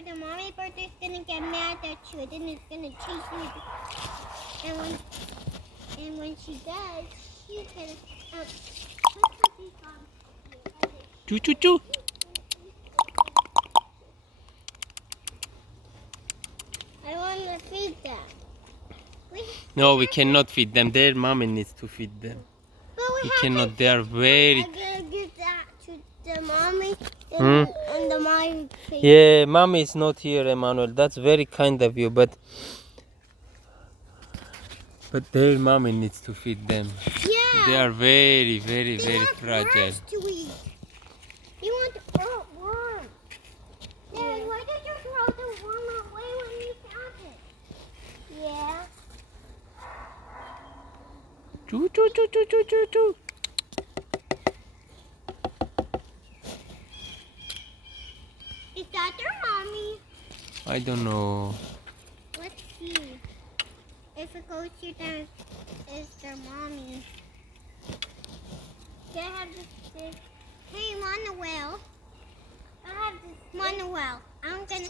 or the mommy bird is gonna get mad at you, then it's gonna chase you. And when she does, she's gonna Choo choo choo. I wanna feed them. No, we cannot feed them. Their mommy needs to feed them. But We cannot. They are very. I'm gonna give that to the mommy and the mommy feed. Yeah, mommy is not here, Emmanuel. That's very kind of you, but their mommy needs to feed them. Yeah. They are very, very, They very want fragile. worms to eat. They want worms. Dad, why did you throw the worm away when you found it? Yeah. Choo choo choo choo choo choo choo. Is that their mommy? I don't know. Let's see. If it goes to them, it's their mommy. They have this. Hey, Manuel. I have this Manuel. I'm gonna.